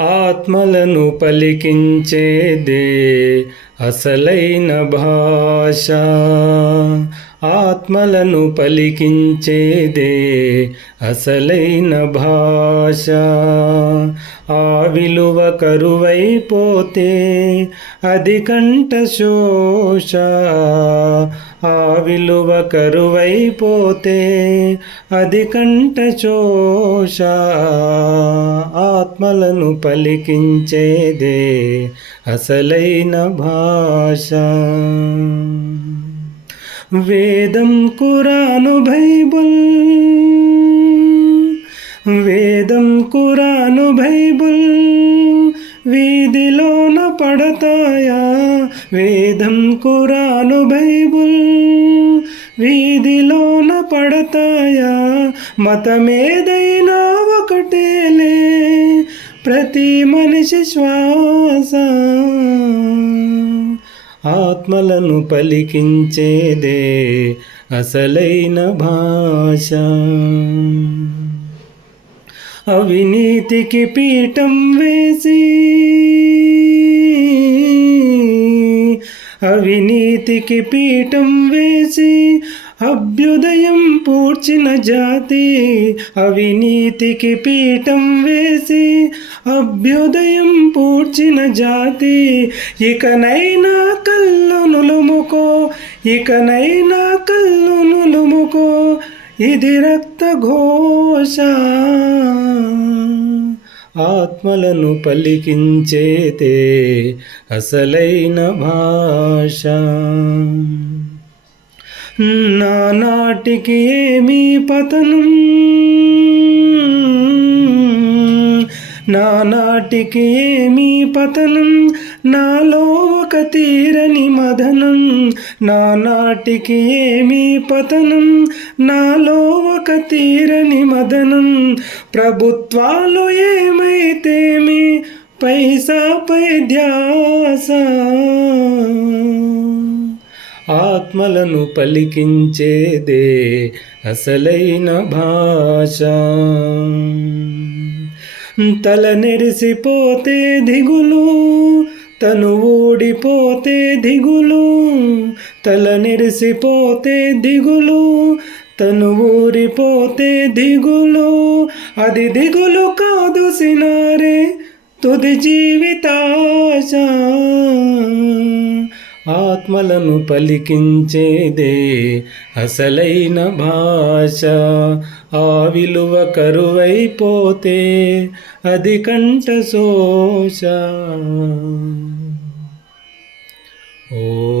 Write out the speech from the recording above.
ఆత్మలను పలికించేదే అసలైన భాష. ఆత్మలను పలికించేదే అసలైన భాష. ఆ విలువ కరువైపోతే అది కంఠశోష. ఆ విలువ కరువైపోతే అది కంఠశోష. ఆత్మలను పలికించేదే అసలైన భాష. వేదం ఖురాను బైబుల్, వేదం ఖురాను బైబుల్ వీధిలోన పడతాయా? వేదం ఖురాను బైబుల్ వీధిలోన పడతాయా? మతమేదైనా ఒకటేలే, ప్రతి మనిషి శ్వాస. ఆత్మలను పలికించేదే అసలైన భాష. అవినీతికి పీఠం వేసి, అవినీతికి పీఠం వేసి అభ్యుదయం పూడ్చిన జాతి. అవినీతికి పీఠం వేసి అభ్యుదయం పూడ్చిన జాతి. ఇకనైనా కళ్ళు నులుముకో, ఇకనైనా కళ్ళు నులుముకో, ఇది రక్త ఘోష. ఆత్మలను పలికించేదే అసలైన భాష. నానాటికి ఏమీ పతనం, నానాటికి ఏమీ పతనం, నాలో ఒక తీరని మదనం. నానాటికి ఏమీ పతనం, నాలో ఒక తీరని మదనం. ప్రభుత్వాలు ఏమైతేమి, పైసాపై ధ్యాస. ఆత్మలను పలికించేదే అసలైన భాష. తల నెరిసిపోతే దిగులు, తను ఊడిపోతే దిగులు. తల నెరిసిపోతే దిగులు, తను ఊరిపోతే దిగులు. అది దిగులు కాదు సినారే, తుది జీవితాశ. ఆత్మలను పలికించేదే అసలైన భాష. ఆ విలువ కరువైపోతే అది కంఠశోష. ఓ